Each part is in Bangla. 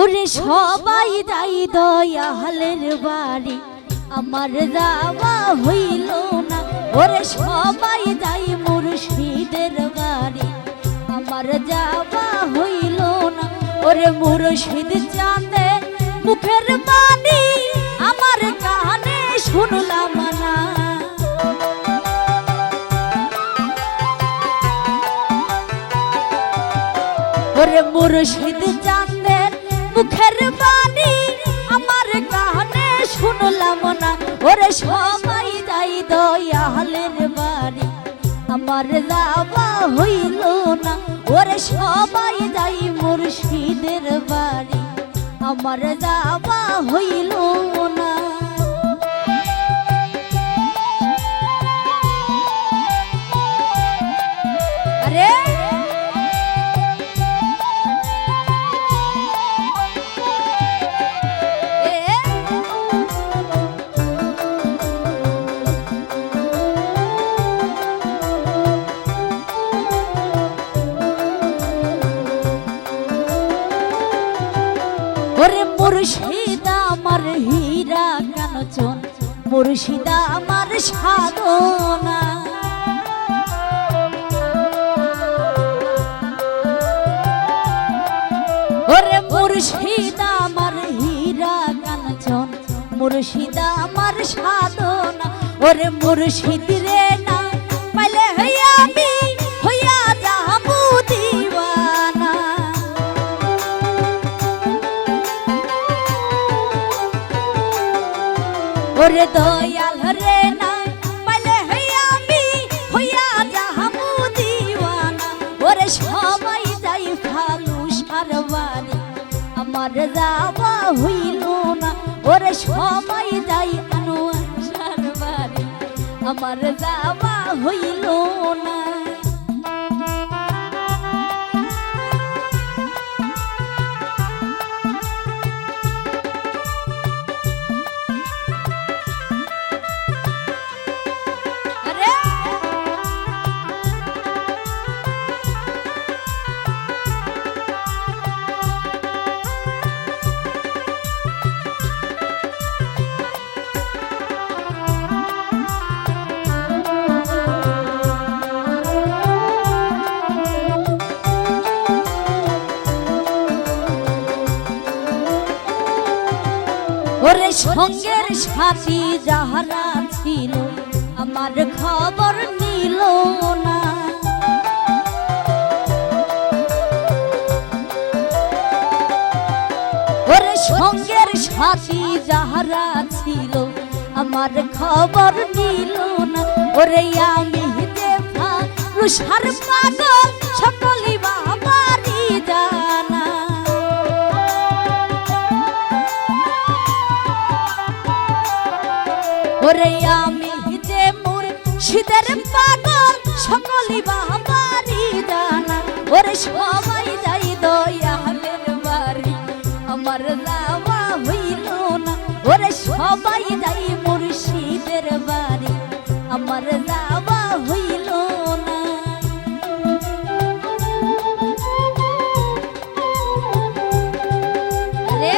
ওরে সবাই যাই দয়ালের বাড়ি, আমার যাওয়া হইল না। ওরে সবাই যাই মুর্শিদের বাড়ি, আমার যাওয়া হইল না। ওরে মুর্শিদ চাঁদে মুখের বাণী আমার কানে শুনলাম না। ওরে মুর্শিদ চাঁদের মুখের বাণী আমার কানে শুনলাম না। ওরে সবাই যাই দয়ালের বাড়ি, আমার যাওয়া হইল না। ওরে সবাই যাই মুর্শিদের বাড়ি, আমার যাওয়া হইল না। আরে ওরে মুর্শিদ আমার হীরা কাঞ্চন, মুর্শিদ আমার সাধনা। ওরে মুর্শিদ আমার হীরা কাঞ্চন, মুর্শিদ আমার সাধনা। ওরে মুর্শিদ রে না পাইলে হইয়া আমি হইয়া যাবো দিওয়ানা। ওরে দয়াল রে না পাইলে হইয়া আমি হইয়া যাবো দিওয়ানা। ওরে সবাই যাই ফালুসার বাড়ি, আমার যাওয়া হইল না। ওরে সবাই যাই আনোয়ার বাড়ি, আমার যাওয়া হইল না। ওরে সঙ্গের সাথী যাহারা ছিল আমার খবর নিল না। ওরে সঙ্গের সাথী যাহারা ছিল আমার খবর নিল না। ওরে আমি যে ফালুসার পাগল সকলই বাবারই জানা। ওরে আমি যে মুর্শিদের পাগল সকলই বাবারই জানা। ওরে সবাই যাই দয়ালের বাড়ি, আমার যাওয়া হইল না। ওরে সবাই যাই মুর্শিদের বাড়ি, আমার যাওয়া হইল না। আরে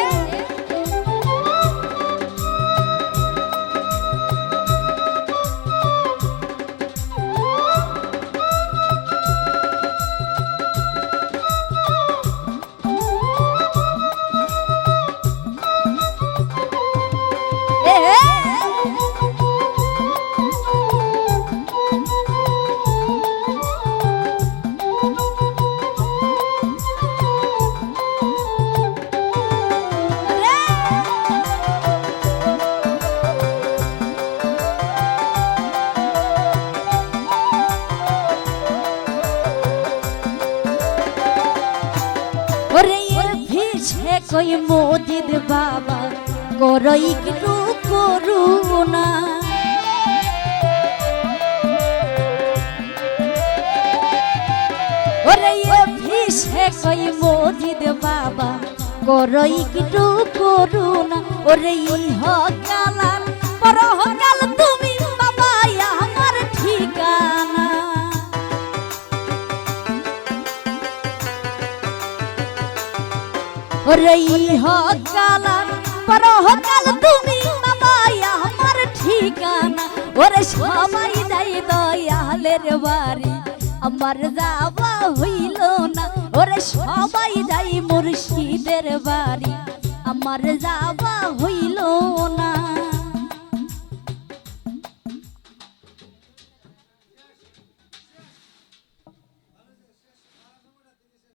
ওরে এর ভিছে কই মোদিদ বাবা করই একটু করুণা। ওরে এর ভিছে কই মোদিদ বাবা করই একটু করুণা। ওরে ইহ কালার পরহকাল তুমি বাবা আমার ঠিকানা। ওরে ইহকাল পরকাল তুমি বাবা আমার ঠিকানা ওরে সবাই যাই দয়ালের বাড়ি আমার যাওয়া হইল না ওরে সবাই যাই মুর্শিদের বাড়ি আমার যাওয়া